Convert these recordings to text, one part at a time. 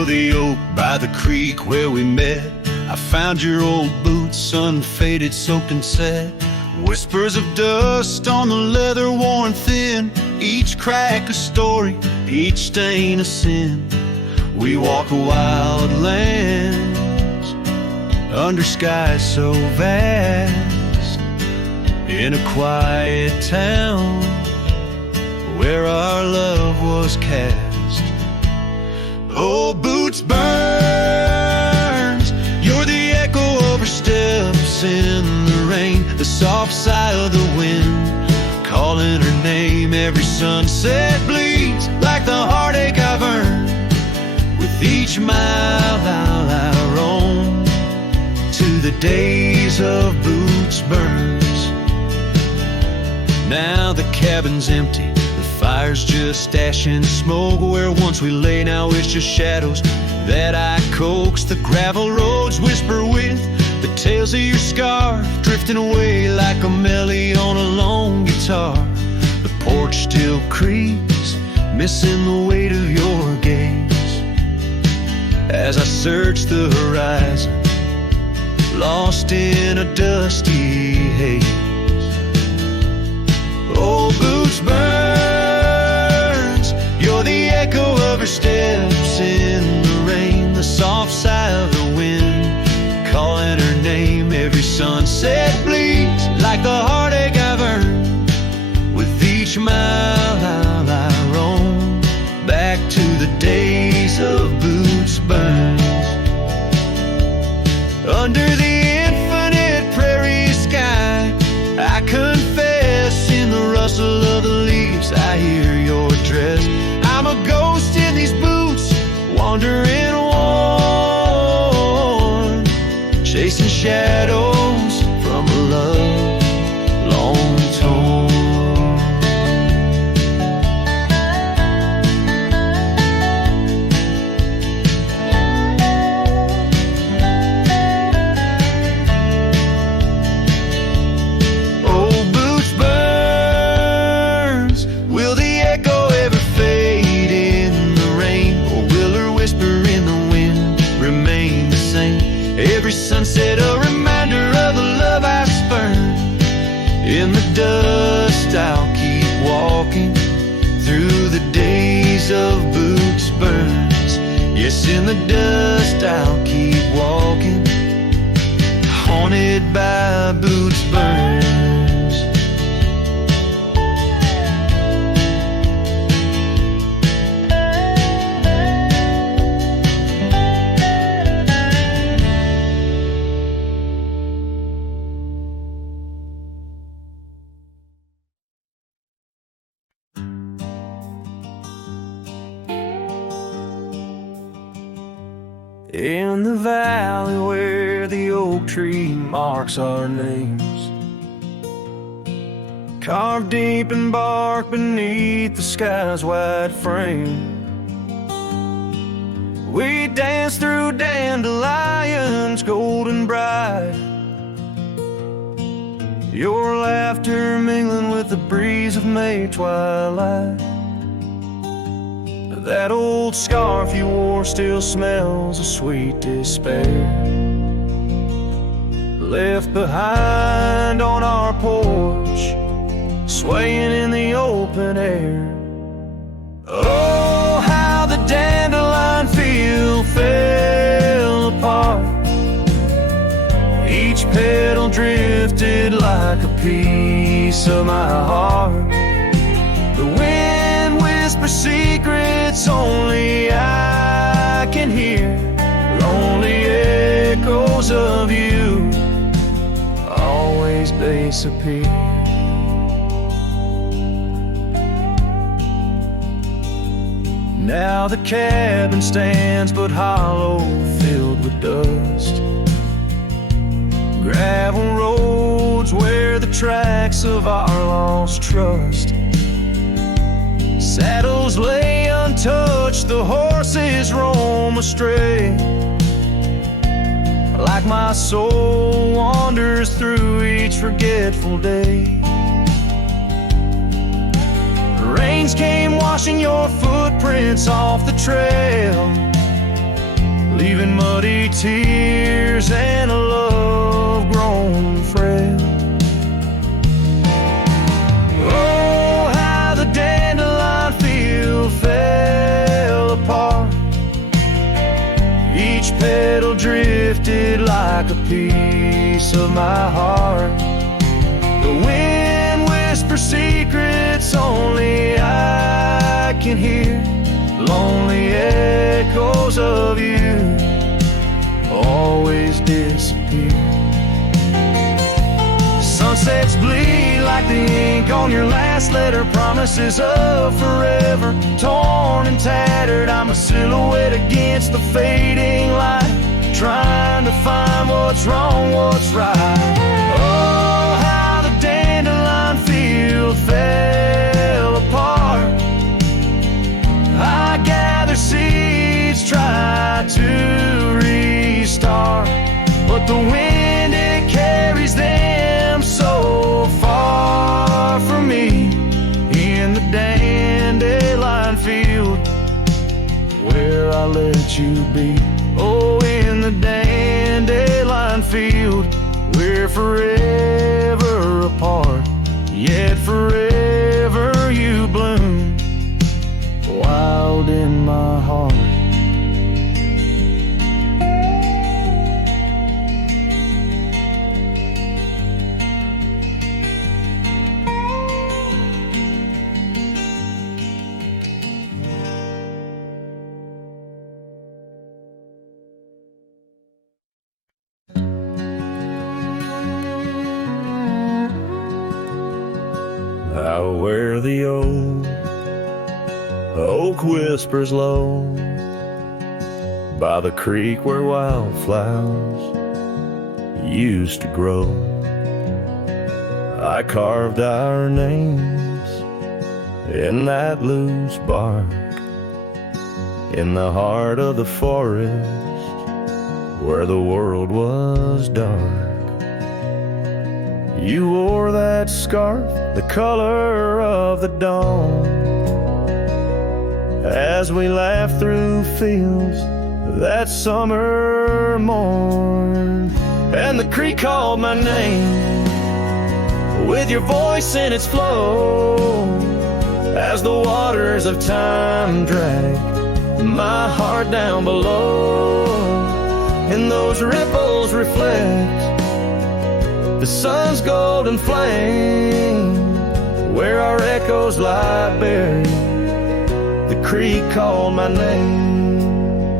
of the oak by the creek where we met. I found your old boots, unfaded, soaked and set. Whispers of dust on the leather worn thin, each crack a story, each stain a sin. We walk wild lands under skies so vast, in a quiet town where our love was cast. Oh, boots burns, you're the echo of her steps in the rain, the soft sigh of the wind calling her name. Every sunset bleeds like the heartache I've earned. With each mile I roam to the days of Boots Burns. Now the cabin's empty, the fire's just ash and smoke. Where once we lay, now it's just shadows that I coax. The gravel roads whisper with the tales of your scar, drifting away like a melody on a lone guitar. The porch still creaks, missing the weight of your gaze as I search the horizon, lost in a dusty haze. Oh, Boots burns, you're the echo of her steps in the rain, the soft sigh of the wind calling her name. Every sunset bleeds like the heartache I've earned. With each mile I roam back to the days of Boots Burns. Under the infinite prairie sky, I confess in the rustle of the leaves I hear your dress. I'm a ghost in these boots, wandering worn, chasing shadows from a love long torn. Every sunset a reminder of the love I spurned. In the dust I'll keep walking through the days of Boots Burns. Yes, in the dust I'll keep walking, haunted by Boots Burns. In the valley where the oak tree marks our names, carved deep in bark beneath the sky's wide frame, we dance through dandelions golden bright, your laughter mingling with the breeze of May twilight. That old scarf you wore still smells of sweet despair, left behind on our porch, swaying in the open air. Oh, how the dandelion field fell apart, each petal drifted like a piece of my heart. The wind whispers secrets only I can hear, lonely echoes of you always disappear. Now the cabin stands but hollow, filled with dust, gravel roads where the tracks of our lost trust. Saddles lay untouched, the horses roam astray, like my soul wanders through each forgetful day. Rains came washing your footprints off the trail, muddy tears and a love grown frail. Oh, how the dandelion field fell apart. Each petal drifted like a piece of my heart. The wind whispers secrets only I can hear. Lonely echoes of you always disappear. Sunsets bleed like the ink on your last letter. Promises of forever, torn and tattered. I'm a silhouette against the fading light, trying to find what's wrong, what's right. Oh, how the dandelion field fell apart. I gather seeds, try to restart, but the wind, it carries them so far from me. In the dandelion field where I let you be. Oh, in the dandelion field we're forever apart, yet forever you bloom wild in my heart. Out where the old oak whispers low, by the creek where wildflowers used to grow, I carved our names in that loose bark, in the heart of the forest where the world was dark. You wore that scarf, the color of the dawn, as we laughed through fields that summer morn. And the creek called my name with your voice in its flow, as the waters of time dragged my heart down below. And those ripples reflect the sun's golden flame, where our echoes lie buried. The creek called my name.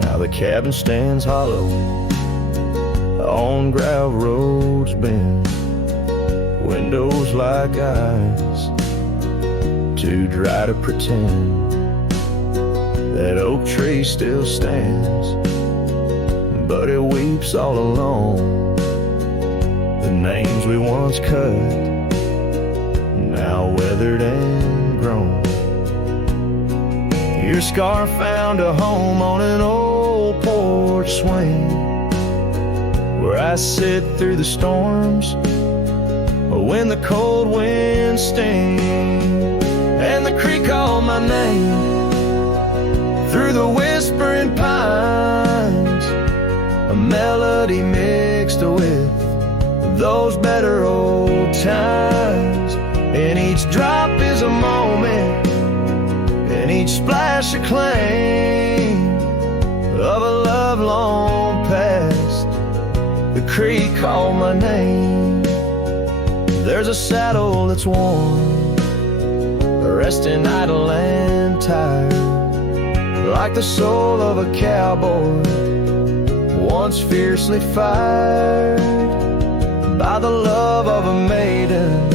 Now the cabin stands hollow on gravel roads bend, windows like eyes too dry to pretend. That oak tree still stands, but it weeps all alone. The names we once cut, now weathered and grown. Your scar found a home on an old porch swing, where I sit through the storms when the cold winds sting. And the creek called my name through the whispering pines, a melody mixed with those better old times. And each drop is a moment, and each splash a claim of a love long past. The creek called my name. There's a saddle that's worn, resting idle and tired, like the soul of a cowboy once fiercely fired by the love of a maiden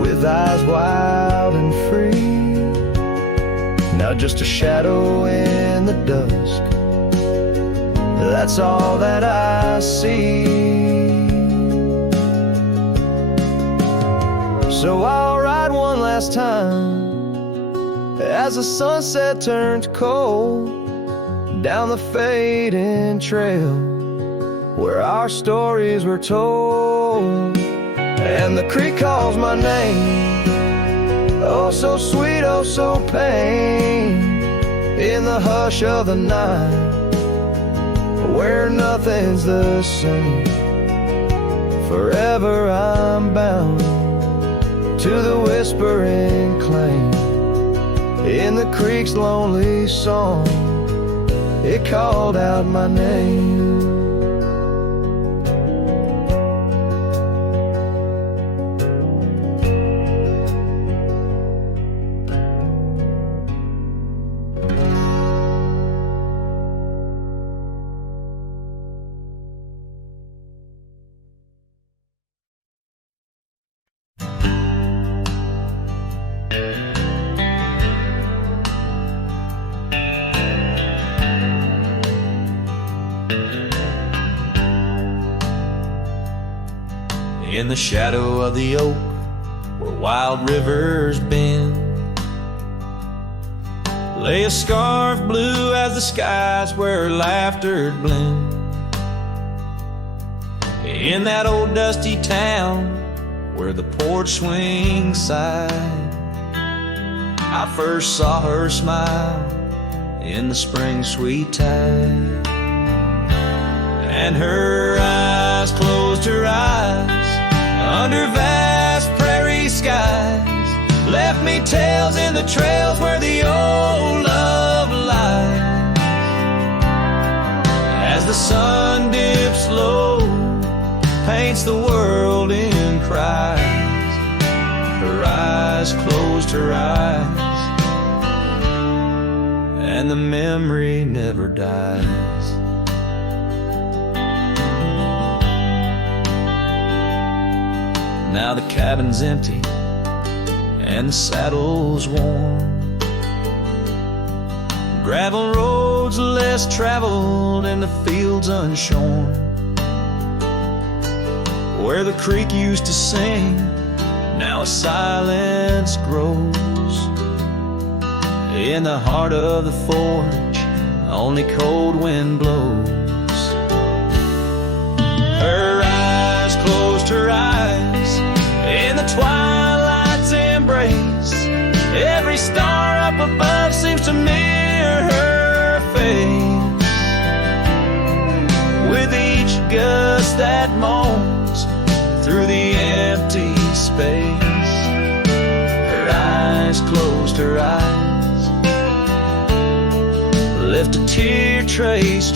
with eyes wild and free. Now just a shadow in the dusk, that's all that I see. So I'll ride one last time as the sunset turns cold, down the fading trail where our stories were told. And the creek calls my name, oh so sweet, oh so pain, in the hush of the night, where nothing's the same. Forever I'm bound to the whispering claim in the creek's lonely song. It called out my name. In the shadow of the oak, where wild rivers bend, lay a scarf blue as the skies where laughter blend. In that old dusty town where the porch swings sighed, I first saw her smile in the spring sweet tide. And her eyes closed her eyes under vast prairie skies, left me tales in the trails where the old love lies. As the sun dips low, paints the world in cries, her eyes closed her eyes, and the memory never dies. Now the cabin's empty and the saddle's worn, gravel roads less traveled and the fields unshorn. Where the creek used to sing, now a silence grows. In the heart of the forge, only cold wind blows. Her eyes closed her eyes in the twilight's embrace. Every star up above seems to mirror her face. With each gust that moans through the empty space, her eyes closed her eyes, left a tear trace.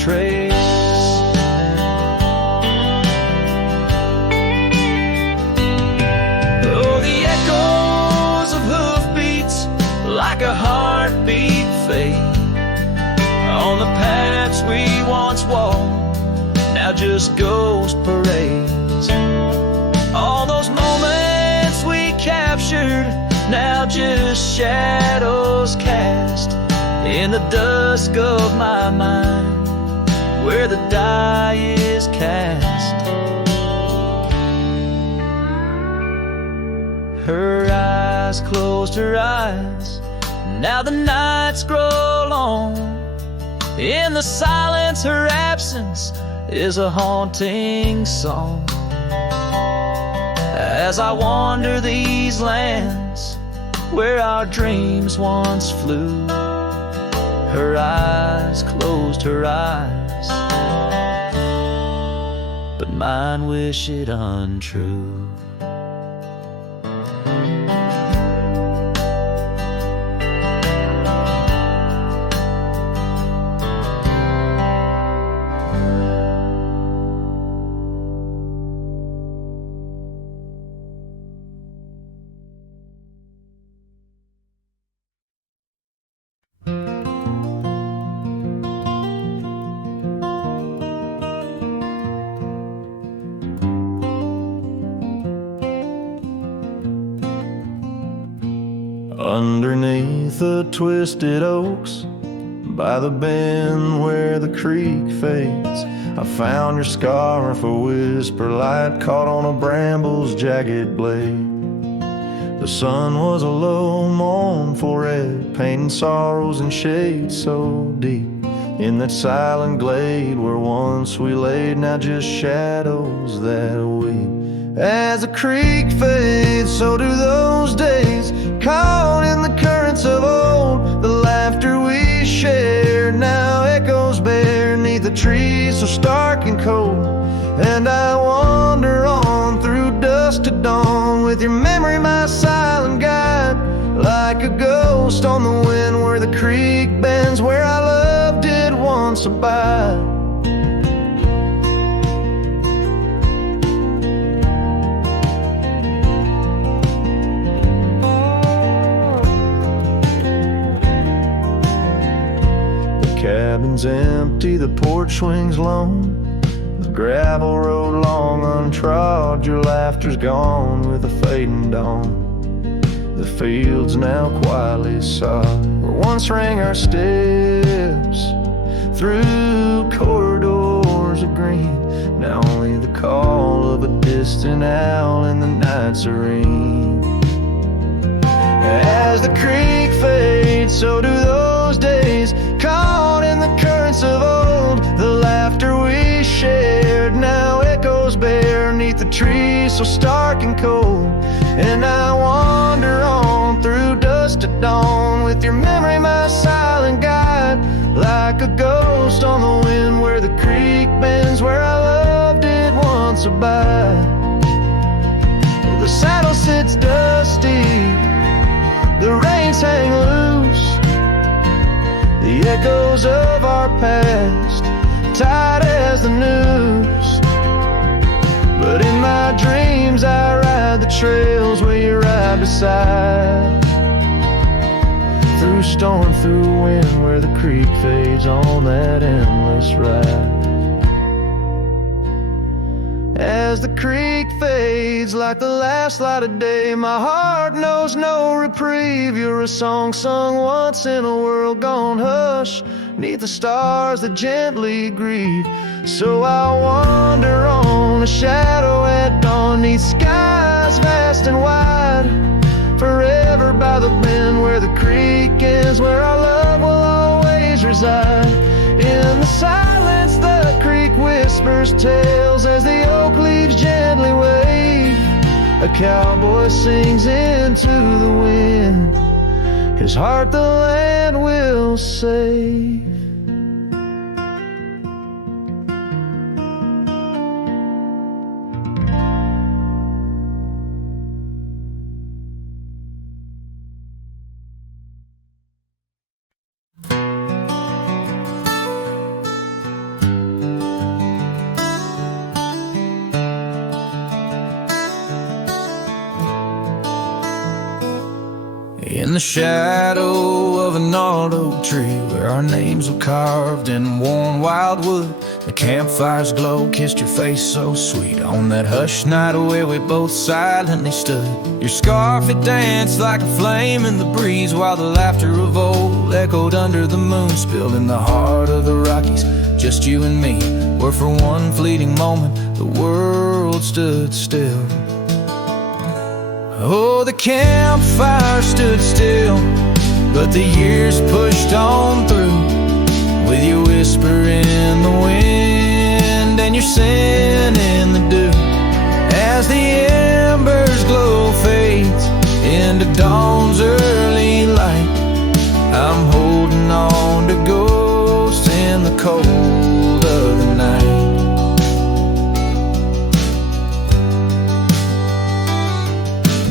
Like a heartbeat fade on the paths we once walked, now just ghost parades. All those moments we captured, now just shadows cast in the dusk of my mind, where the die is cast. Her eyes closed her eyes, now the nights grow long. In the silence, her absence is a haunting song. As I wander these lands where our dreams once flew, her eyes closed her eyes, but mine wish it untrue. Underneath the twisted oaks, by the bend where the creek fades, I found your scarf, a whisper light caught on a bramble's jagged blade. The sun was a low, mournful red, painting sorrows and shades so deep. In that silent glade where once we laid, now just shadows that weep. As the creek fades, so do those days, caught in the currents of old, the laughter we shared. trees so stark and cold. And I wander on through dusk to dawn, with your memory my silent guide, like a ghost on the wind where the creek bends, where our love did once abide. Cabin's empty, the porch swings lone, the gravel road long untrod. Your laughter's gone with the fading dawn. The fields now quietly sod, where once rang our steps through corridors of green. Now only the call of a distant owl in the night serene. As the creek fades, so do those days, caught in the currents of old. The laughter we shared now echoes bare neath the trees so stark and cold. And I wander on through dusk to dawn, with your memory my silent guide, like a ghost on the wind where the creek bends, where our love did once abide. The saddle sits dusty, the reins hang loose, the echoes of our past tied as the news. But in my dreams I ride the trails where you ride beside, through storm, through wind, where the creek fades on that endless ride. As the creek fades like the last light of day, my heart knows no reprieve. You're a song sung once in a world gone hush, neath the stars that gently grieve. So I wander on, a shadow at dawn, neath skies vast and wide, forever by the bend where the creek ends, where our love will always reside. In the silence the creek whispers tales as the oak leaves gently wave. A cowboy sings into the wind, his heart the land will save. In the shadow of a gnarled oak tree, where our names were carved in worn wildwood, the campfire's glow kissed your face so sweet on that hushed night where we both silently stood. Your scarf, it danced like a flame in the breeze, while the laughter of old echoed under the moon, spilled in the heart of the Rockies. Just you and me, where for one fleeting moment the world stood still. Oh, the campfire stood still, but the years pushed on through, with your whisper in the wind and your sin in the dew. As the embers glow fades into dawn's early light, I'm holding on to ghosts in the cold of the night.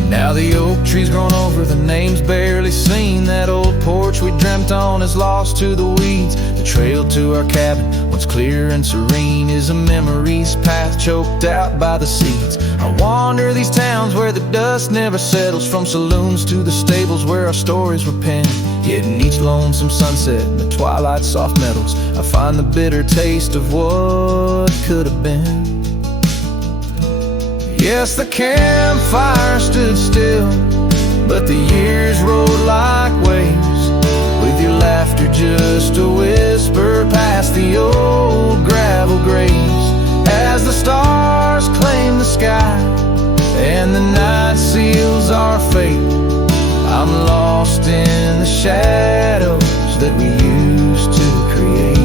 Now the oak tree's grown over, the name's barely seen. That old porch we dreamt on is lost to the weeds. The trail to our cabin, once clear and serene, is a memory's path choked out by the seeds. I wander these towns where the dust never settles, from saloons to the stables where our stories were penned. Yet in each lonesome sunset, in the twilight's soft metals, I find the bitter taste of what could have been. Yes, the campfire stood still, but the years rolled like waves, with your laughter just a whisper past the old gravel graves. As the stars claim the sky and the night seals our fate, I'm lost in the shadows that we used to create.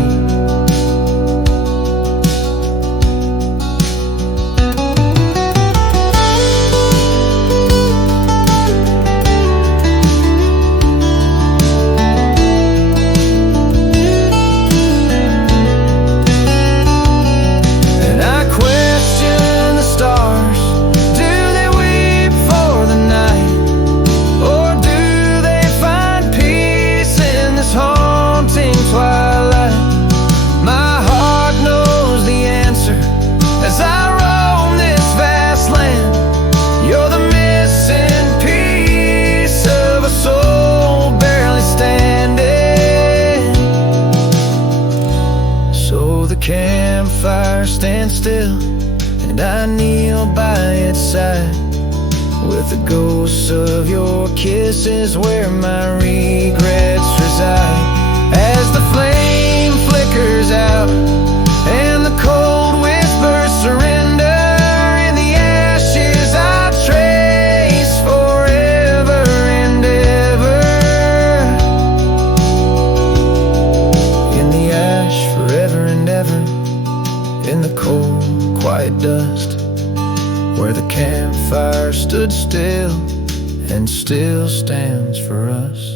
with the ghosts of your kisses where my regrets reside. As the flame flickers out and the cold whispers surrender, in the ashes I trace forever and ever. In the ash forever and ever. In the cold, quiet dust where the campfire stood still and still stands for us.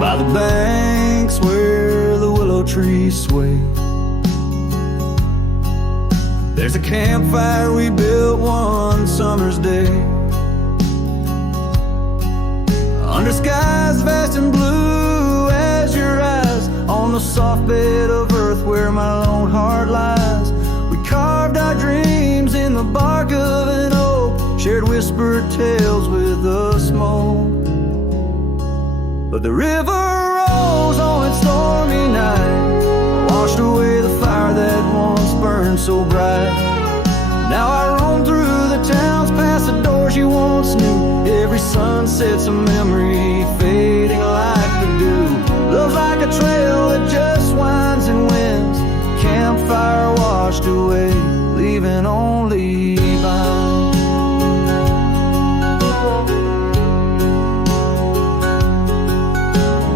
By the banks where the willow trees sway, there's a campfire we built one summer's day. Under skies vast and blue as your eyes, on the soft bed of earth where my lone heart lies. We carved our dreams in the bark of an oak, shared whispered tales with the smoke. But the river rose on its stormy night, washed away the fire that once burned so bright. Now I roam through the towns past the doors you once knew. Every sunset's a memory fading like the dew. Love's like a trail that just winds and winds, campfire washed away, leaving only vines.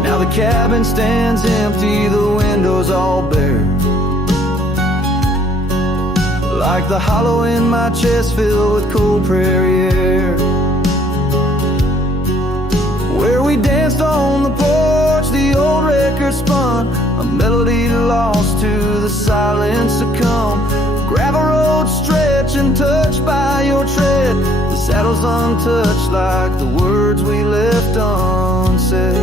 Now the cabin stands empty, the windows all bare, like the hollow in my chest filled with cold prairie air. Where we danced on the porch, the old record spun, a melody lost to the silence succumb. Gravel road stretch and touched by your tread, the saddle's untouched like the words we left unsaid.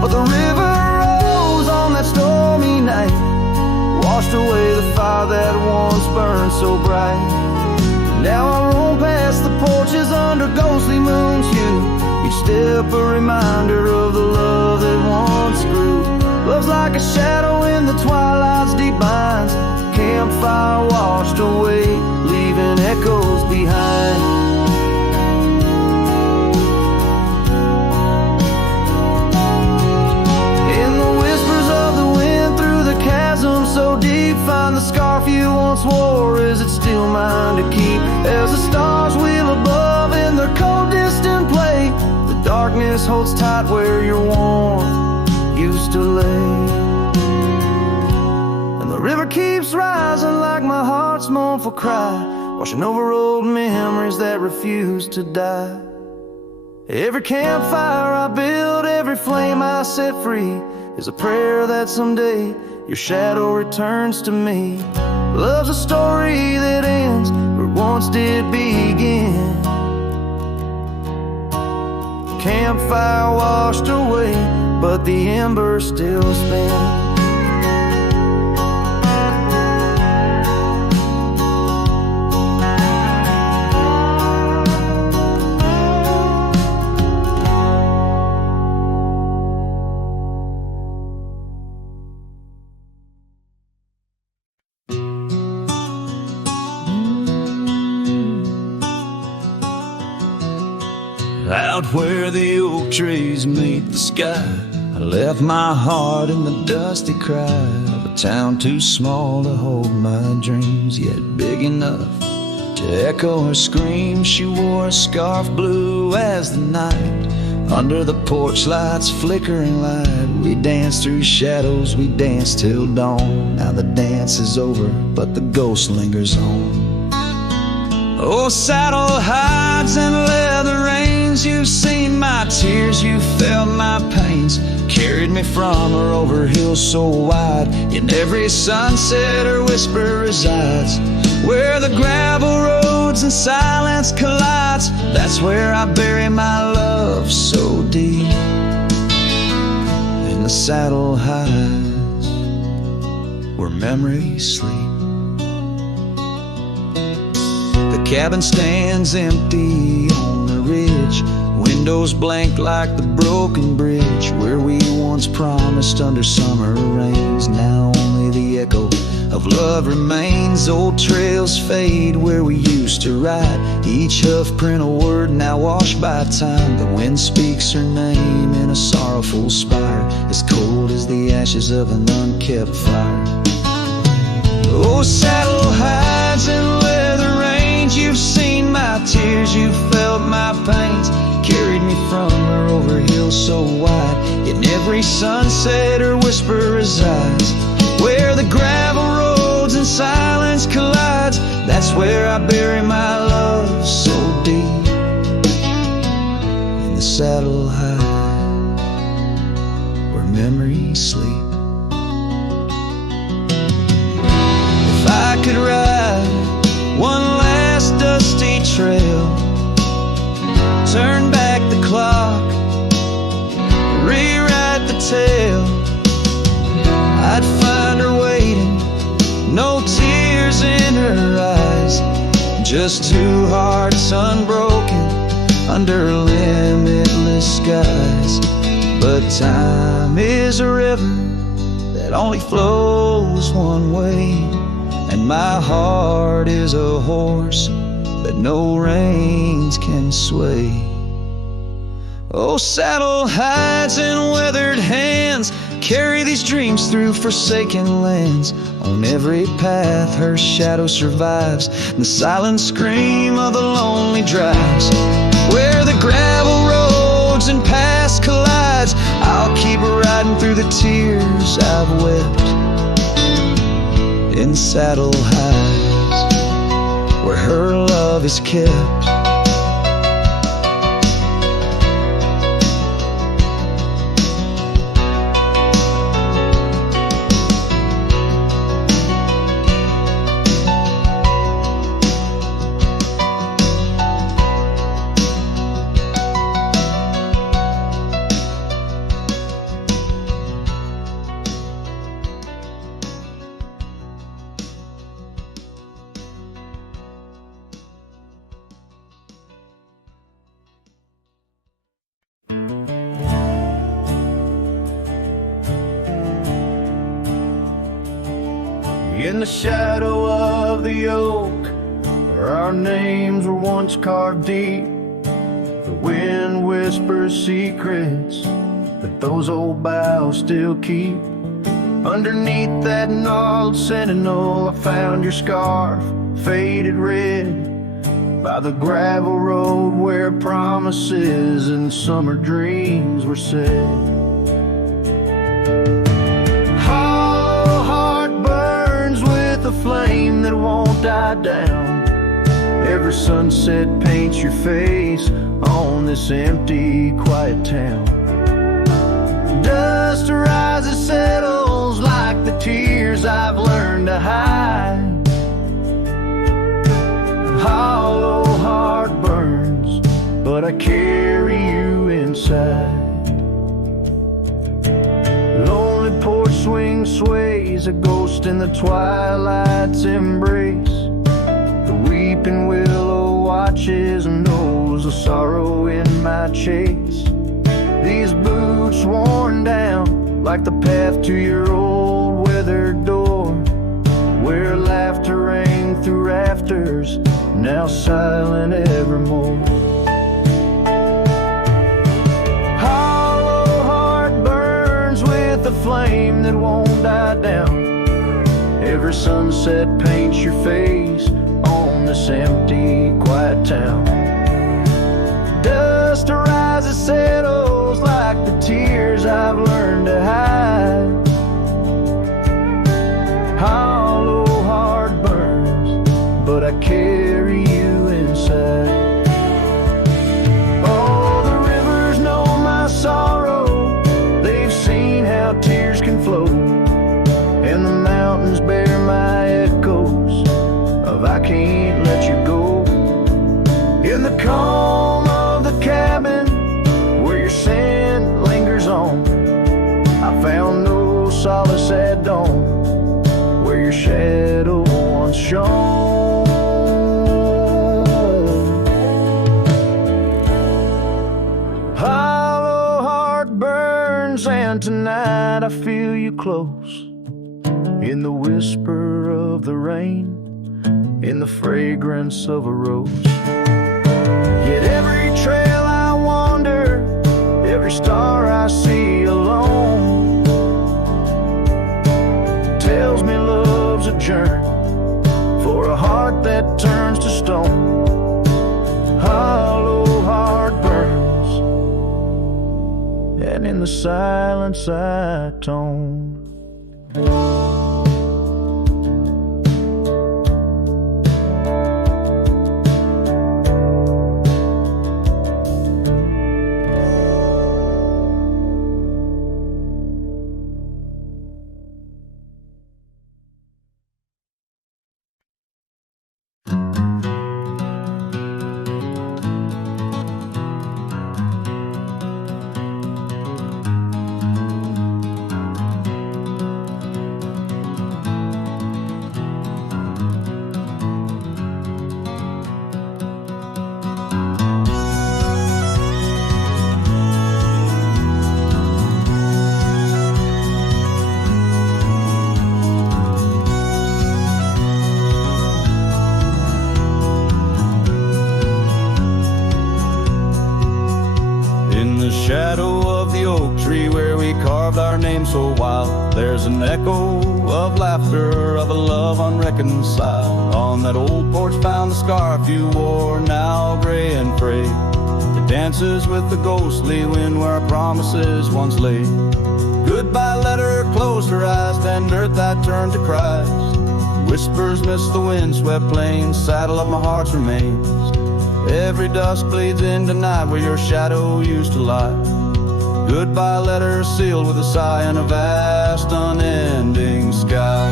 But the river rose on that stormy night, washed away the fire that once burned so bright. Now I roam past the porches under ghostly moon's hue, each step a reminder of the love that once grew. Love's like a shadow in the twilight's deep binds, campfire washed away, leaving echoes behind. Chasm so deep, find the scarf you once wore. Is it still mine to keep? As the stars wheel above in their cold distant play, the darkness holds tight where your warmth used to lay. And the river keeps rising like my heart's mournful cry, washing over old memories that refuse to die. Every campfire I build, every flame I set free, is a prayer that someday your shadow returns to me. Love's a story that ends where it once did begin. Campfire washed away, but the embers still spin. Out where the oak trees meet the sky, I left my heart in the dusty cry of a town too small to hold my dreams, yet big enough to echo her scream. She wore a scarf blue as the night, under the porch lights flickering light. We danced through shadows, we danced till dawn. Now the dance is over, but the ghost lingers on. Oh, saddle hides and leather reins, you've seen my tears, you felt my pains, carried me from her over hills so wide. In every sunset her whisper resides, where the gravel roads and silence collides. That's where I bury my love so deep in the saddle hides, where memories sleep. The cabin stands empty on the ridge, windows blank like the broken bridge where we once promised under summer rains. Now only the echo of love remains. Old trails fade where we used to ride, each hoof print a word now washed by time. The wind speaks her name in a sorrowful spire, as cold as the ashes of an unkept fire. Oh, saddle hides and leather reins, you've seen my tears, you've felt my pains, carried me from her over hills so wide. In every sunset her whisper resides, where the gravel roads and silence collides. That's where I bury my love so deep, in the saddle hide where memories sleep. If I could ride one last dusty trail, turn back the clock, rewrite the tale, I'd find her waiting, no tears in her eyes, just two hearts unbroken under limitless skies. But time is a river that only flows one way, and my heart is a horse that no reins can sway. Oh, saddle hides and weathered hands carry these dreams through forsaken lands. On every path her shadow survives, the silent scream of the lonely drives. Where the gravel roads and past collides, I'll keep riding through the tears I've wept in saddle hides where her love is kept. In the shadow of the oak, where our names were once carved deep, the wind whispers secrets that those old boughs still keep. Underneath that gnarled sentinel, I found your scarf, faded red, by the gravel road where promises and summer dreams were said. Flame that won't die down. Every sunset paints your face on this empty, quiet town. Dust rises, settles like the tears I've learned to hide. Hollow heart burns, but I carry you inside. Lonely porch swing sways, a ghost in the twilight's embrace. The weeping willow watches and knows the sorrow in my chase. These boots worn down like the path to your old weathered door, where laughter rang through rafters, now silent evermore. The flame that won't die down. Every sunset paints your face on this empty, quiet town. Dust rises, settles like the tears I've learned to hide. Hollow heart burns, but I carry you inside. Oh, the rivers know my sorrow, how tears can flow, and the mountains bear my echoes of I can't let you go. In the calm of the cabin where your scent lingers on, I found no solace at dawn. your shadow once shone. Hollow heart burns, and tonight I feel you close, in the whisper of the rain, in the fragrance of a rose. Yet every trail I wander, every star I see alone, tells me love's a journey for a heart that turns to stone. Hollow heart burns, and in the silence I tone. So wild, there's an echo of laughter, of a love unreconciled. On that old porch found the scarf you wore, now gray and frayed. It dances with the ghostly wind where our promises once lay. Goodbye letter closed her eyes, then earth that turned to Christ. Whispers miss the wind-swept plains, saddle of my heart's remains. Every dusk bleeds into night where your shadow used to lie. Goodbye letter sealed with a sigh in a vast unending sky.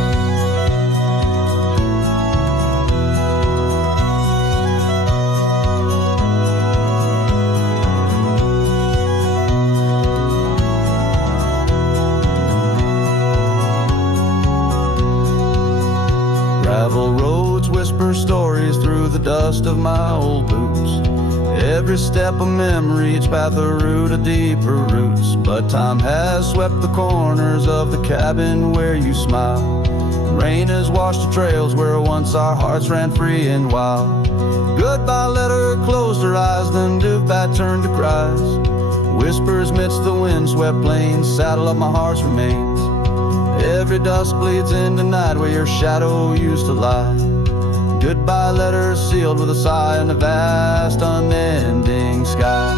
Gravel roads whisper stories through the dust of my old boots. Every step a memory, each path a root of deeper roots. But time has swept the corners of the cabin where you smile. Rain has washed the trails where once our hearts ran free and wild. Goodbye letter closed her eyes, then Duvat turned to cries. Whispers midst the wind-swept plains, saddle of my heart's remains. Every dusk bleeds into night where your shadow used to lie. Goodbye letter sealed with a sigh in a vast unending sky.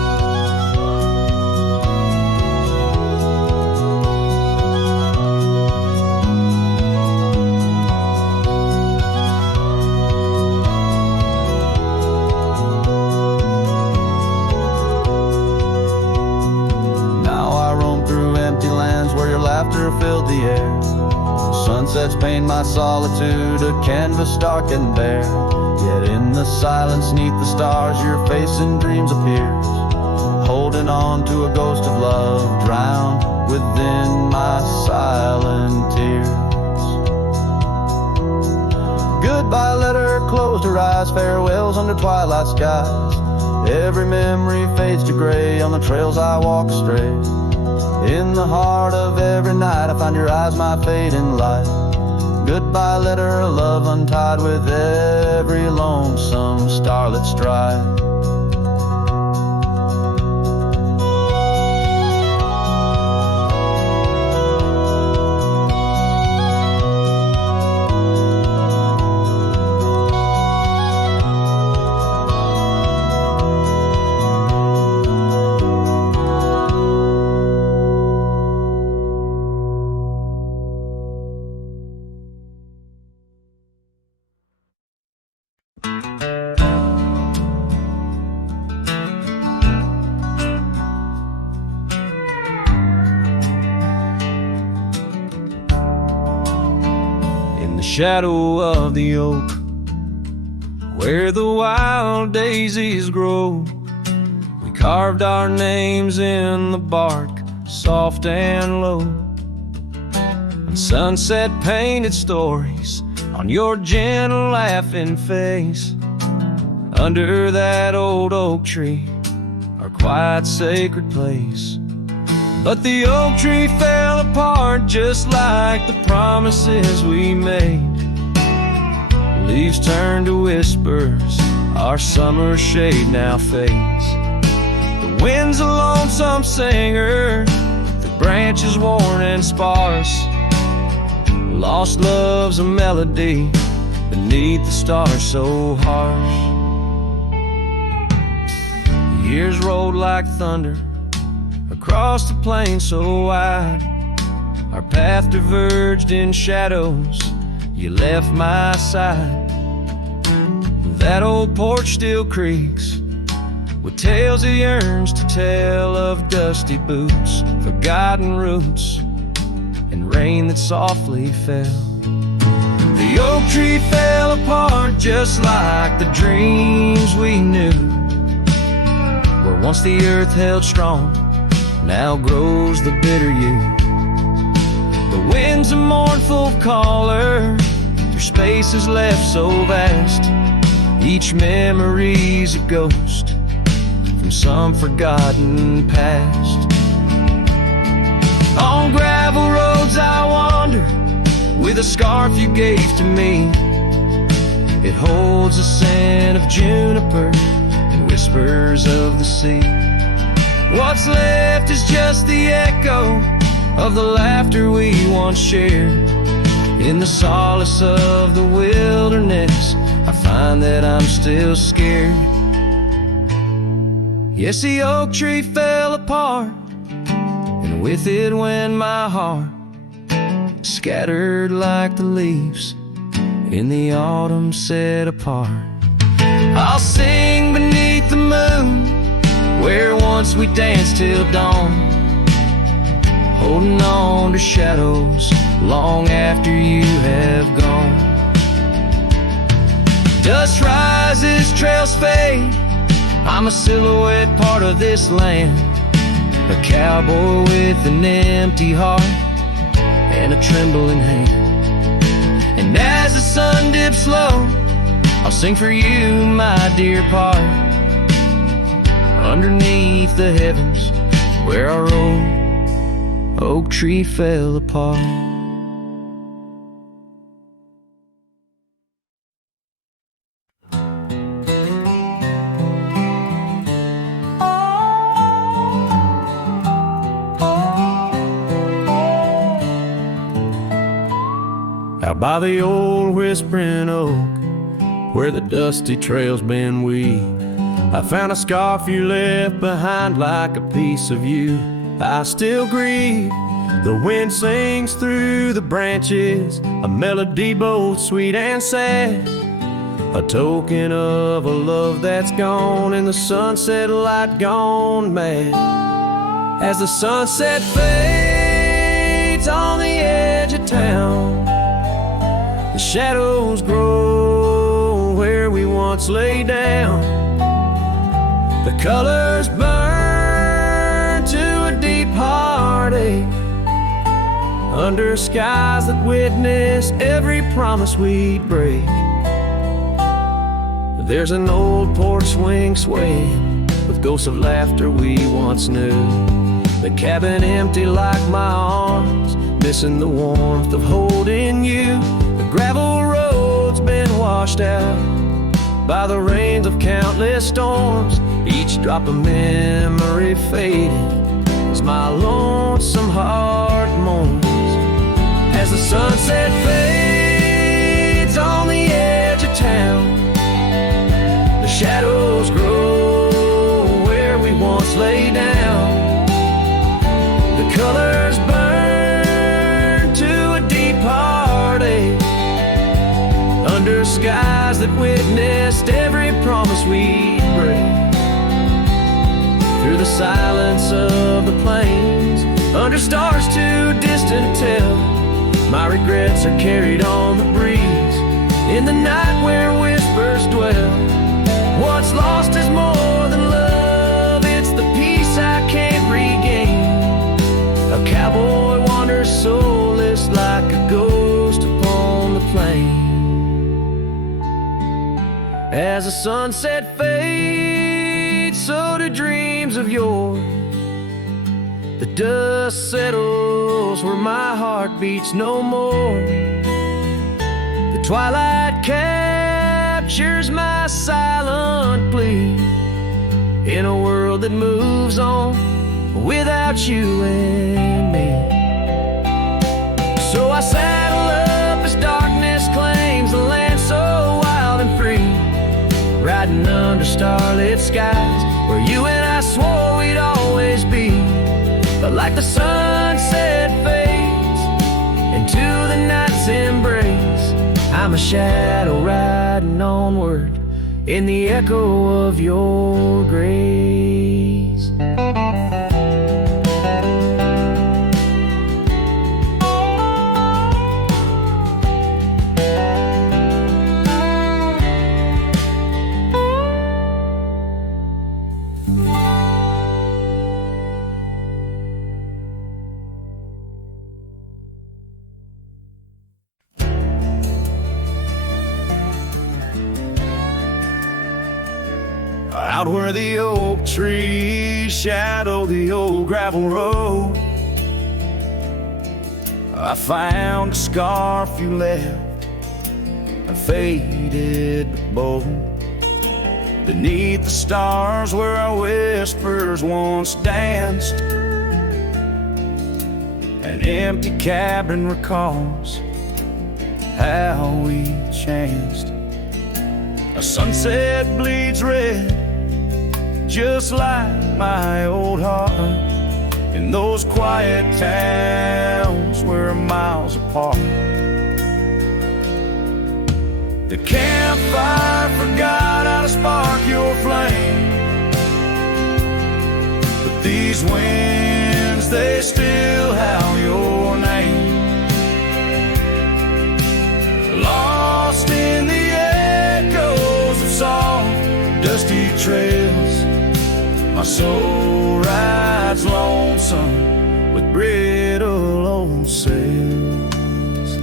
Now I roam through empty lands where your laughter filled the air. Sunsets paint my solitude, a canvas dark and bare. Yet in the silence neath the stars your face in dreams appears, holding on to a ghost of love drowned within my silent tears. Goodbye letter closed her eyes, farewells under twilight skies. Every memory fades to gray on the trails I walk astray. In the heart of every night I find your eyes, my fading light. Goodbye letter, love untied with every lonesome starlit stride. Shadow of the oak, where the wild daisies grow, we carved our names in the bark, soft and low. and sunset painted stories on your gentle laughing face. Under that old oak tree, our quiet sacred place. But the oak tree fell apart just like the promises we made. Leaves turn to whispers, our summer shade now fades. The wind's a lonesome singer, the branches worn and sparse. Lost love's a melody beneath the stars so harsh. The years rolled like thunder across the plain so wide. Our path diverged in shadows, you left my side. That old porch still creaks with tales it yearns to tell of dusty boots, forgotten roots, and rain that softly fell. The oak tree fell apart just like the dreams we knew. Where once the earth held strong, now grows the bitter yew. The wind's a mournful caller through spaces left so vast. Each memory's a ghost from some forgotten past. On gravel roads I wander with a scarf you gave to me. It holds a scent of juniper and whispers of the sea. What's left is just the echo of the laughter we once shared. In the solace of the wilderness, I find that I'm still scared. Yes, the oak tree fell apart, and with it went my heart, scattered like the leaves in the autumn set apart. I'll sing beneath the moon where once we danced till dawn, holding on to shadows long after you have gone. Dust rises, trails fade, I'm a silhouette part of this land. A cowboy with an empty heart and a trembling hand. And as the sun dips low, I'll sing for you, my dear part, underneath the heavens where our old oak tree fell apart. Out by the old whispering oak, where the dusty trails been weaved, I found a scarf you left behind like a piece of you. I still grieve. The wind sings through the branches, a melody both sweet and sad, a token of a love that's gone and the sunset light gone mad. As the sunset fades on the edge of town, the shadows grow where we once lay down. The colors burn to a deep heartache under skies that witness every promise we'd break. There's an old porch swing swaying with ghosts of laughter we once knew. The cabin empty like my arms, missing the warmth of holding you. The gravel road's been washed out by the rains of countless storms. Each drop of memory faded as my lonesome heart mourns. As the sunset fades on the edge of town, the shadows grow where we once lay down. The colors burn to a deep heartache under skies that witnessed every promise we'd break. Through the silence of the plains, under stars too distant to tell, my regrets are carried on the breeze. In the night where whispers dwell, what's lost is more than love. It's the peace I can't regain. A cowboy wanders soulless like the sunset fades, so do dreams of yore. The dust settles where my heart beats no more. The twilight captures my silent plea in a world that moves on without you and me. So I saddle up as darkness claims the land so wild and free, riding under starlit skies where you and I swore we'd always be. But like the sunset fades into the night's embrace, I'm a shadow riding onward in the echo of your grace. Out where the oak trees shadow the old gravel road, I found a scarf you left, a faded bow. Beneath the stars where our whispers once danced, an empty cabin recalls how we chanced. A sunset bleeds red, just like my old heart, in those quiet towns we're miles apart. The campfire forgot how to spark your flame, but these winds, they still howl your name. Lost in the echoes of soft, dusty trails, my soul rides lonesome with brittle old sails.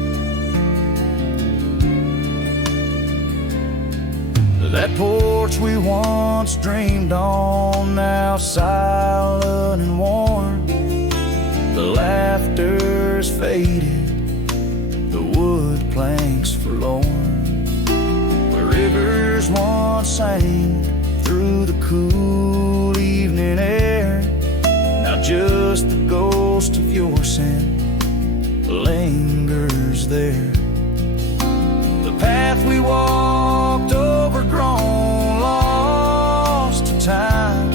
That porch we once dreamed on, now silent and warm. The laughter's faded, the wood planks forlorn. Where rivers once sang through the cool evening air, now just the ghost of your scent lingers there. The path we walked overgrown, lost to time,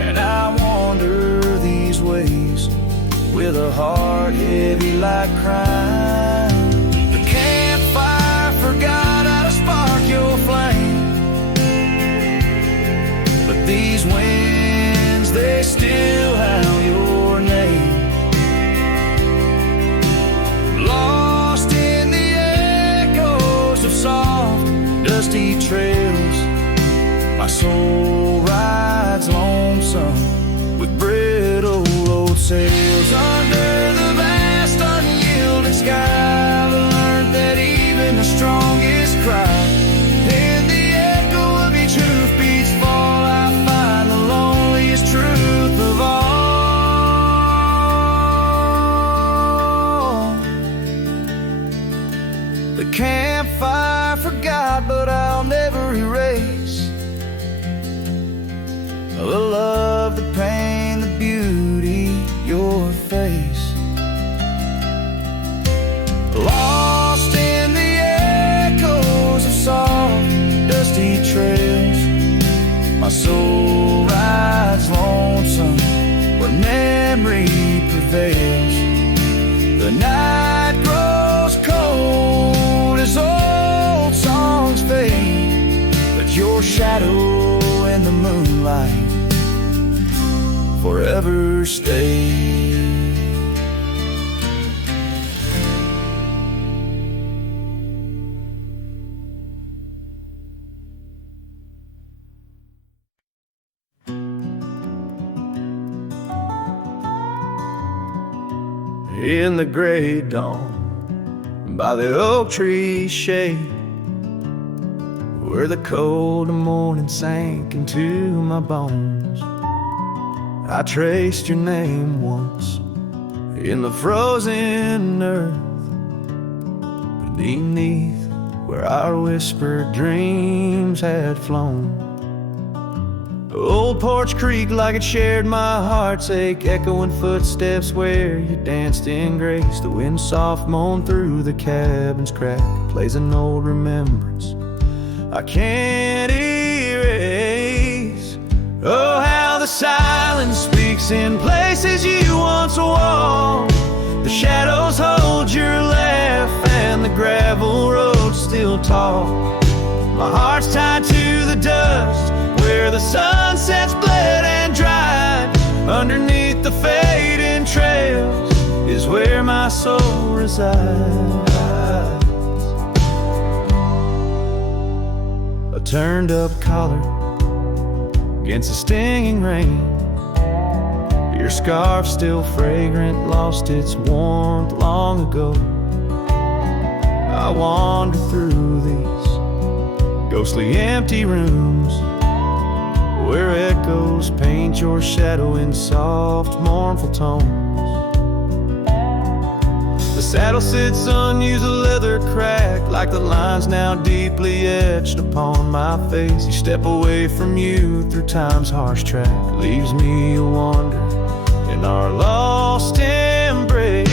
and I wander these ways with a heart heavy like crime. The campfire forgot how to spark your flame, but these winds, they still howl your name. Lost in the echoes of soft, dusty trails, my soul rides lonesome with brittle old sails. Under the vast unyielding sky, I've learned that even the strongest cry, in the echo of each hoofbeat's fall, I find the loneliest truth of all. The campfire forgot, but I'll never erase the love, the pain, the beauty, your face. Lost in the echoes of soft, dusty trails, my soul rides lonesome where memory prevails. The night grows cold as old songs fade, but your shadow in the moonlight forever stays. In the gray dawn, by the oak tree shade, where the cold morning sank into my bones. I traced your name once in the frozen earth, beneath where our whispered dreams had flown. Old Porch Creek like it shared my heart's ache, echoing footsteps where you danced in grace. The wind soft moaned through the cabin's crack, plays an old remembrance I can't erase. Oh, how the silence speaks in places you once walked. The shadows hold your laugh and the gravel roads still talk. My heart's tied to the dust where the sunsets bled and dried. Underneath the fading trails is where my soul resides. A turned up collar against the stinging rain. Your scarf still fragrant, lost its warmth long ago. I wander through these ghostly empty rooms where echoes paint your shadow in soft, mournful tones. The saddle sits unused, the leather cracked, like the lines now deeply etched upon my face. You step away from you through time's harsh track, leaves me a wander in our lost embrace.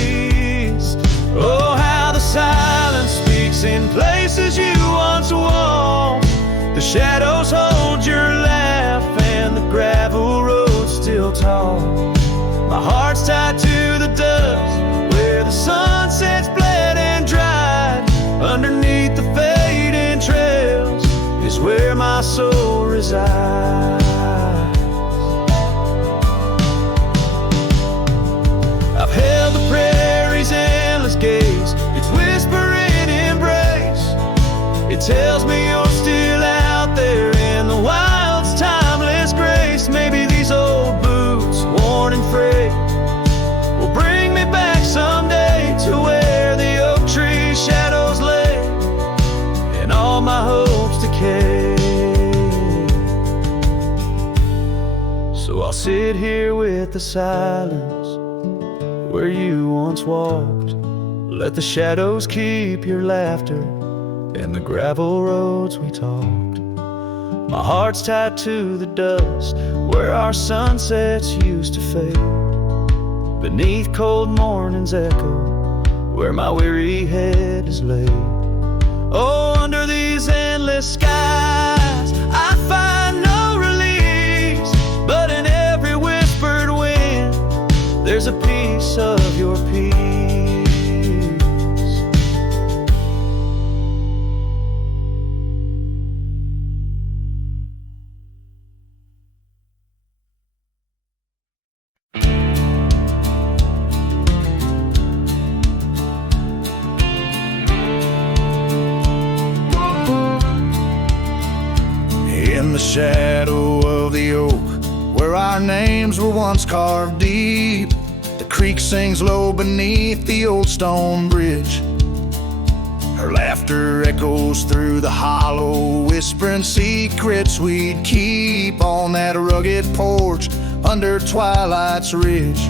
Oh, how the silence speaks in places you once walked. The shadows hold your laugh and the gravel roads still talk. My heart's tied to the dust where the sunsets bled and dried. Underneath the fading trails is where my soul resides. I've held the prairie's endless gaze, its whispering embrace. It tells me you're still out there in the wild's timeless grace. Maybe these old boots, worn and frayed, will bring me back someday to where the oak tree shadows lay and all my hopes decay. So I'll sit here with the silence where you once walked. Let the shadows keep your laughter and the gravel roads we talked. My heart's tied to the dust where our sunsets used to fade. Beneath cold morning's echo where my weary head is laid. Oh, under these endless skies I find no release, but in every whispered wind there's a piece of your peace. In the shadow of the oak where our names were once carved deep, the creek sings low beneath the old stone bridge. Her laughter echoes through the hollow, whispering secrets we'd keep on that rugged porch under twilight's ridge.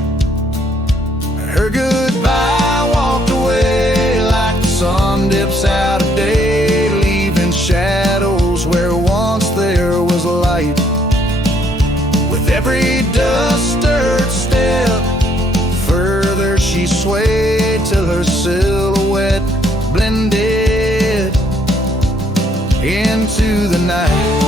Her goodbye walked away like the sun dips out of day, leaving shadows where once there was light. With every dust-stirred step further she swayed till her silhouette blended into the night.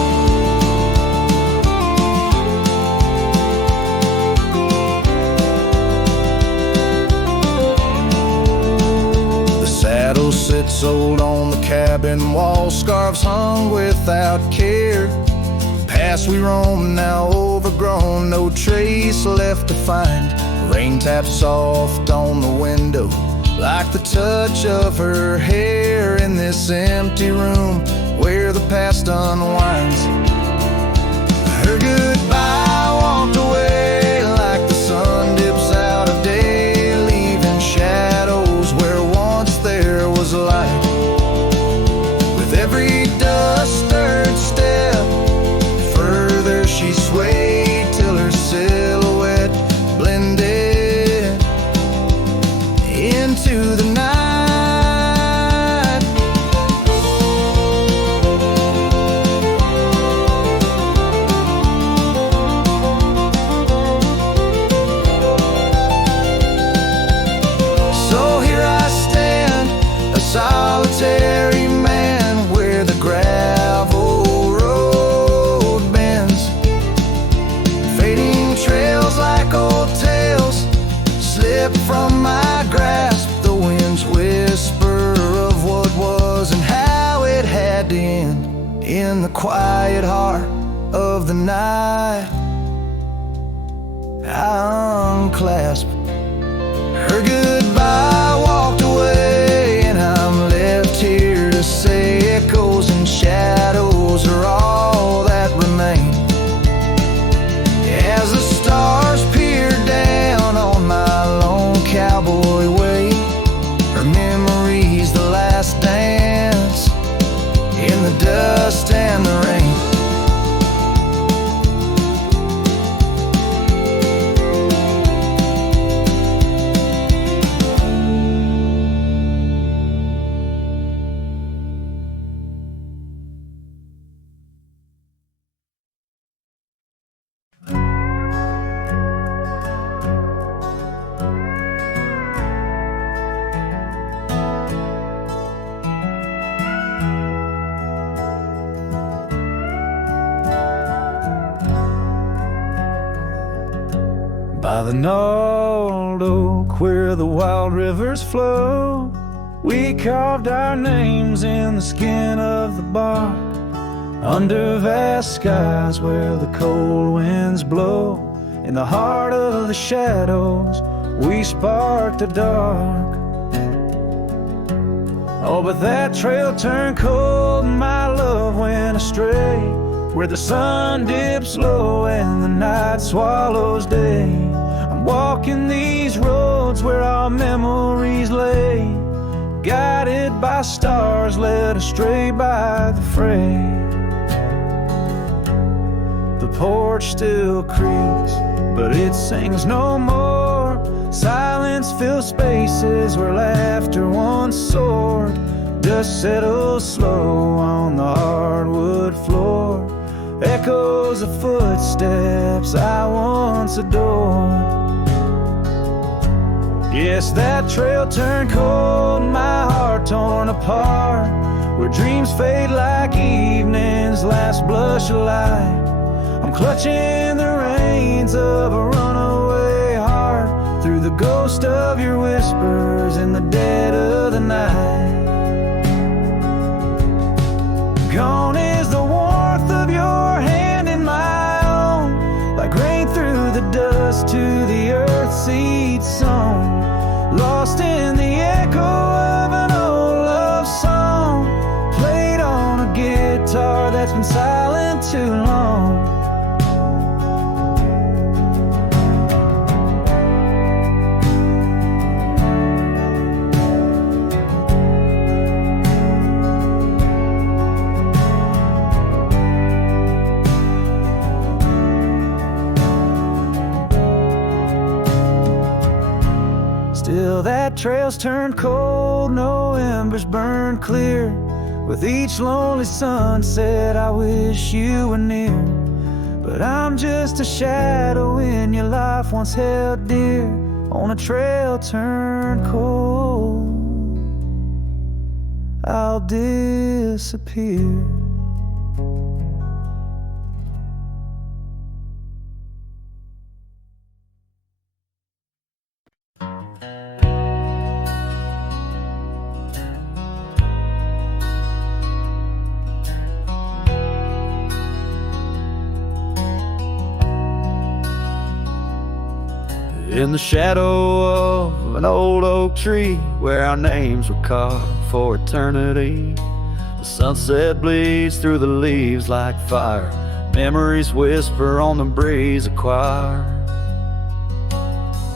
The saddle sits old on the cabin wall, scarves hung without care. Past we roam, now overgrown, no trace left to find. Rain taps soft on the window, like the touch of her hair in this empty room where the past unwinds. Her goodbye walked away like the sun dips out of day, leaving shadows where once there was light. With every dust stirred slip from my grasp, the wind's whisper of what was and how it had to end in the quiet heart of the night. I unclasped her goodbye, walked away, and I'm left here to say echoes and shadows are all that remain. As the stars peer down on my lone cowboy way, her memories, the last dance in the dust and the rain. By the gnarled oak where the wild rivers flow, we carved our names in the skin of the bark. Under vast skies where the cold winds blow, in the heart of the shadows, we sparked the dark. Oh, but that trail turned cold and my love went astray, where the sun dips low and the night swallows day. I'm walking these roads where our memories lay, guided by stars, led astray by the fray. The porch still creaks, but it sings no more. Silence fills spaces where laughter once soared. Dust settles slow on the hardwood floor, echoes of footsteps I once adored. Yes, that trail turned cold and my heart torn apart, where dreams fade like evening's last blush of light. I'm clutching the reins of a runaway heart, through the ghost of your whispers in the dead of the night. Gone is the warmth of your hand in my own, like rain through the dust to the earth seed sown. Lost in the echo of an old love song, played on a guitar that's been silent too long. Still that trail's turned cold, no embers burn clear. With each lonely sunset I wish you were near, but I'm just a shadow in your life once held dear, on a trail turned cold. I'll disappear. In the shadow of an old oak tree, where our names were carved for eternity, the sunset bleeds through the leaves like fire. Memories whisper on the breeze, a choir.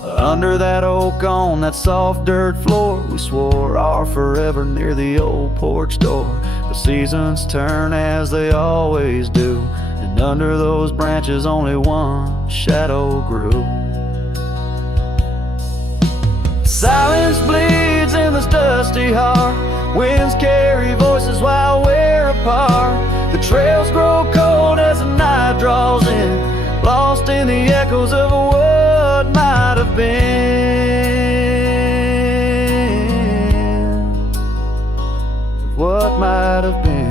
Under that oak, on that soft dirt floor, we swore our forever near the old porch door. The seasons turn as they always do, and under those branches only one shadow grew. Silence bleeds in this dusty heart, winds carry voices while we're apart. The trails grow cold as the night draws in, lost in the echoes of what might have been, what might have been.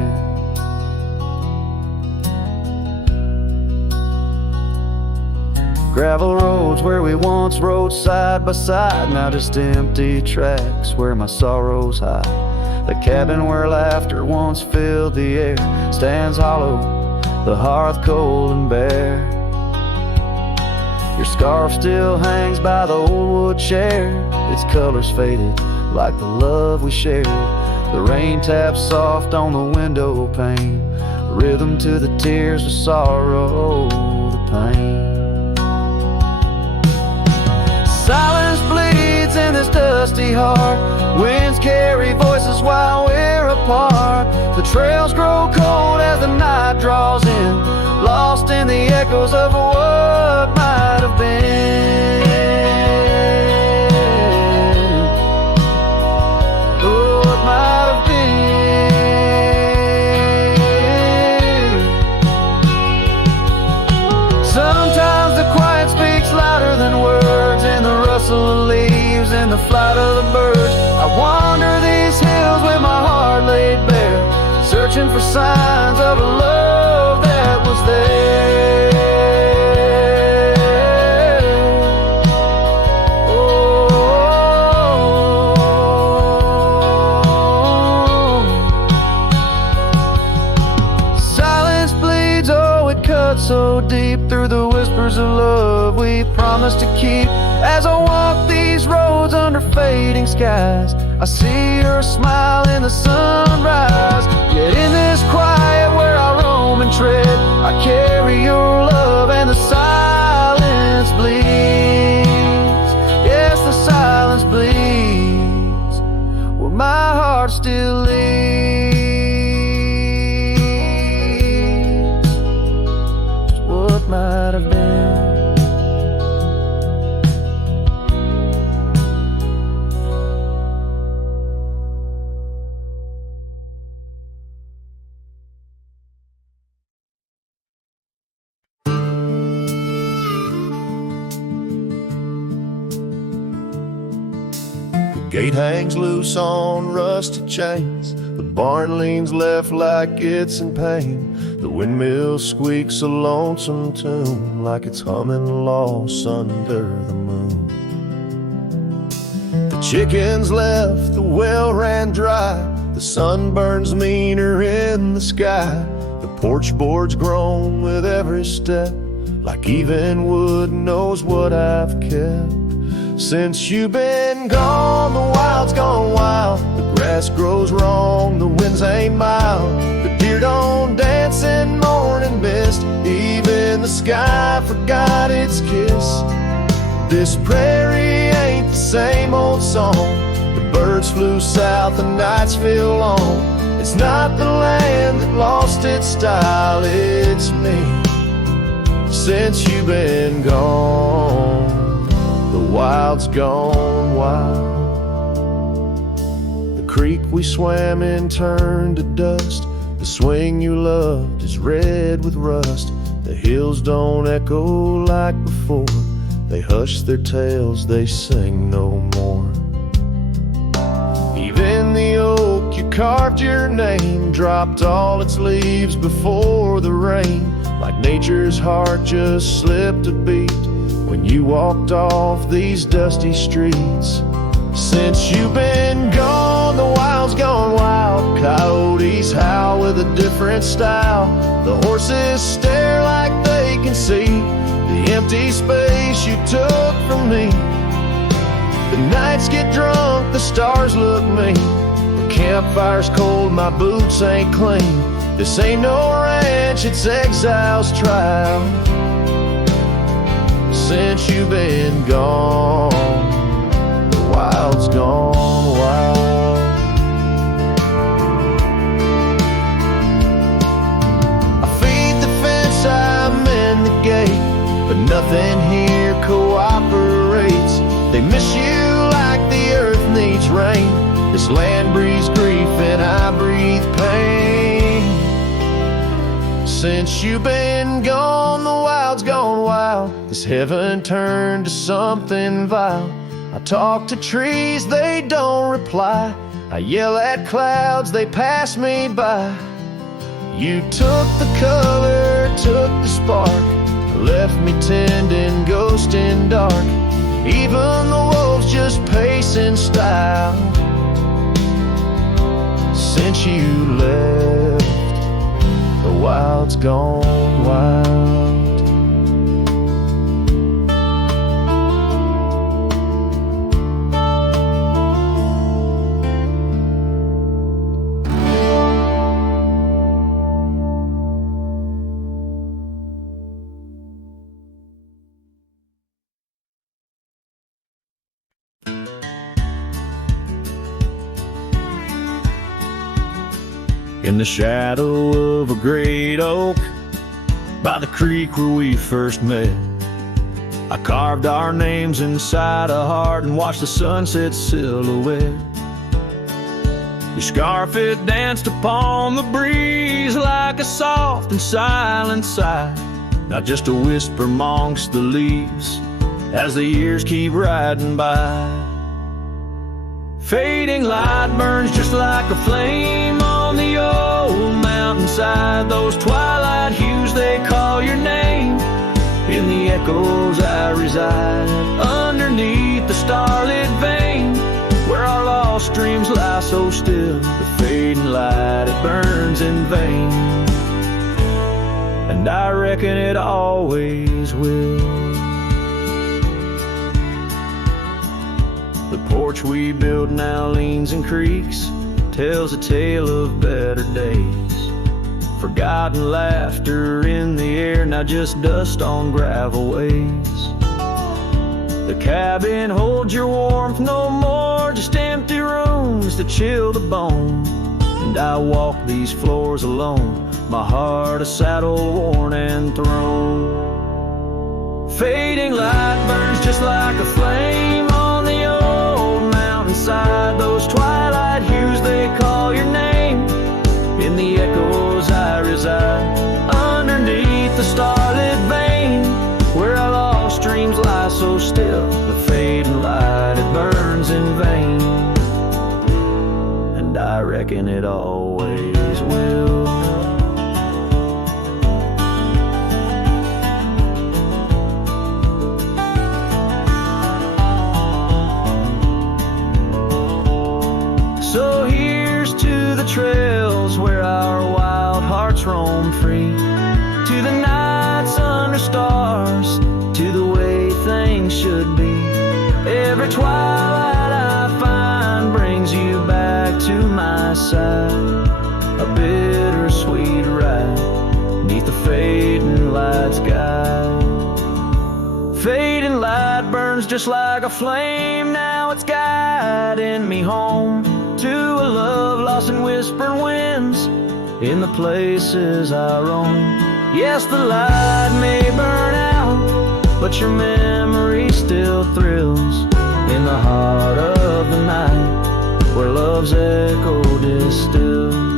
Gravel roads where we once rode side by side, now just empty tracks where my sorrows hide. The cabin where laughter once filled the air stands hollow, the hearth cold and bare. Your scarf still hangs by the old wood chair, its colors faded like the love we shared. The rain taps soft on the window pane, rhythm to the tears of sorrow, the pain. Silence bleeds in this dusty heart, winds carry voices while we're apart. The trails grow cold as the night draws in, lost in the echoes of what might have been. Oh, what might have been. Sometimes the quiet speaks louder than words, in the rustle of leaves, in the flight of the birds. I wander these hills with my heart laid bare, searching for signs of a love that was there. Oh, silence bleeds, oh, it cuts so deep through the whispers of love we promised to keep. As I walk these roads under fading skies, I see your smile in the sunrise. Yet in this quiet where I roam and tread, I carry your love and the silence bleeds. Yes, the silence bleeds where my heart still leads. Just what might have been. Gate hangs loose on rusted chains, the barn leans left like it's in pain. The windmill squeaks a lonesome tune, like it's humming lost under the moon. The chickens left, the well ran dry, the sun burns meaner in the sky. The porch board's grown with every step, like even wood knows what I've kept. Since you've been gone, the wild's gone wild. The grass grows wrong, the winds ain't mild. The deer don't dance in morning mist, even the sky forgot its kiss. This prairie ain't the same old song. The birds flew south, the nights feel long. It's not the land that lost its style, it's me. Since you've been gone, the wild's gone wild. The creek we swam in turned to dust. The swing you loved is red with rust. The hills don't echo like before. They hush their tales, they sing no more. Even the oak you carved your name dropped all its leaves before the rain. Like nature's heart just slipped a beat when you walked off these dusty streets. Since you've been gone, the wild's gone wild. Coyotes howl with a different style. The horses stare like they can see the empty space you took from me. The nights get drunk, the stars look mean. The campfire's cold, my boots ain't clean. This ain't no ranch, it's exile's trial. Since you've been gone, the wild's gone wild. I feed the fence, I'm in the gate, but nothing here cooperates. They miss you like the earth needs rain. This land breathes grief and I breathe pain. Since you've been gone, the wild's gone wild. This heaven turned to something vile. I talk to trees, they don't reply. I yell at clouds, they pass me by. You took the color, took the spark, left me tending ghosts getting dark. Even the wolves just pace in style. Since you left, the wild's gone wild. In the shadow of a great oak, by the creek where we first met, I carved our names inside a heart and watched the sunset silhouette. Your scarf, it danced upon the breeze like a soft and silent sigh, not just a whisper amongst the leaves as the years keep riding by. Fading light burns just like a flame on the old mountainside. Those twilight hues, they call your name. In the echoes I reside, underneath the starlit vein, where our lost dreams lie so still. The fading light, it burns in vain, and I reckon it always will. The porch we built now leans and creaks, tells a tale of better days. Forgotten laughter in the air, now just dust on gravel ways. The cabin holds your warmth no more, just empty rooms to chill the bone. And I walk these floors alone, my heart a saddle worn and thrown. Fading light burns just like a flame on the old mountainside. Those twilight hues, they call your name. In the echoes I reside, underneath the starlit vein, where our lost dreams lie so still. The fading light, it burns in vain, and I reckon it always will. So here's to the trails where our wild hearts roam free, to the nights under stars, to the way things should be. Every twilight I find brings you back to my side, a bittersweet ride neath the fading light sky. Fading light burns just like a flame, now it's guiding me home to a love lost in whispering winds in the places I roam. Yes, the light may burn out, but your memory still thrills in the heart of the night, where love's echo distills.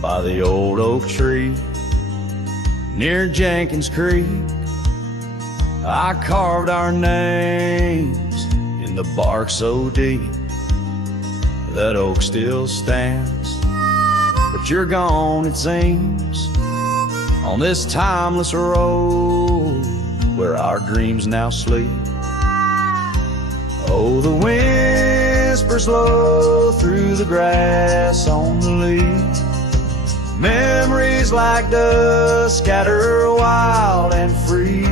By the old oak tree near Jenkins Creek, I carved our names in the bark so deep. That oak still stands, but you're gone, it seems, on this timeless road where our dreams now sleep. Oh, the whispers blow through the grass on the leaves. Memories like dust scatter wild and free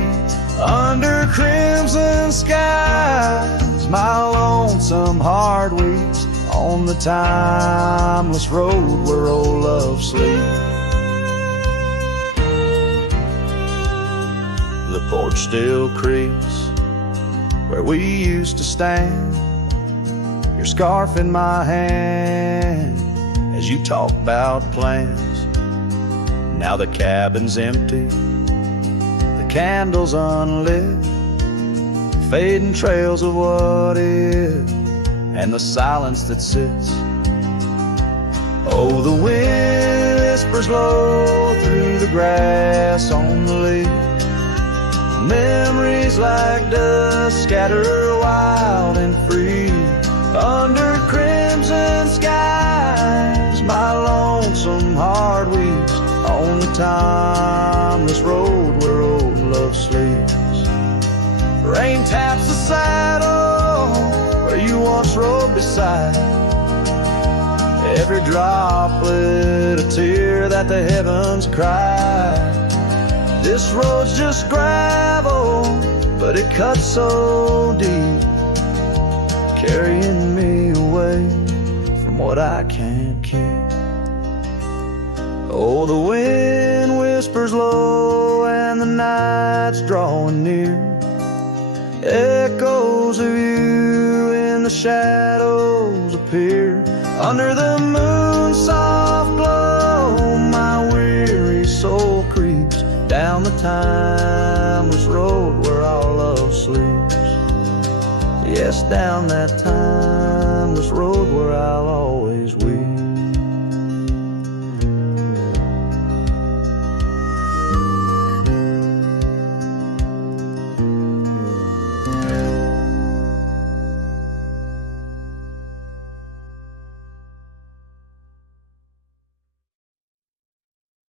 under crimson skies. My lonesome heart weeps on the timeless road where old love sleeps. The porch still creaks where we used to stand, your scarf in my hand as you talk about plans. Now the cabin's empty, the candles unlit, fading trails of what is, and the silence that sits. Oh, the wind whispers low through the grass on the lake. Memories like dust scatter wild and free under crimson skies. My lonesome heart weeps on the timeless road where old love sleeps. Rain taps the saddle where you once rode beside. Every droplet a tear that the heavens cry. This road's just gravel, but it cuts so deep, carrying me away from what I can't keep. Oh, the wind whispers low and the night's drawing near. Echoes of you in the shadows appear. Under the moon's soft glow, my weary soul creeps down the timeless road where our love sleeps. Yes, down that timeless road where I'll always weep.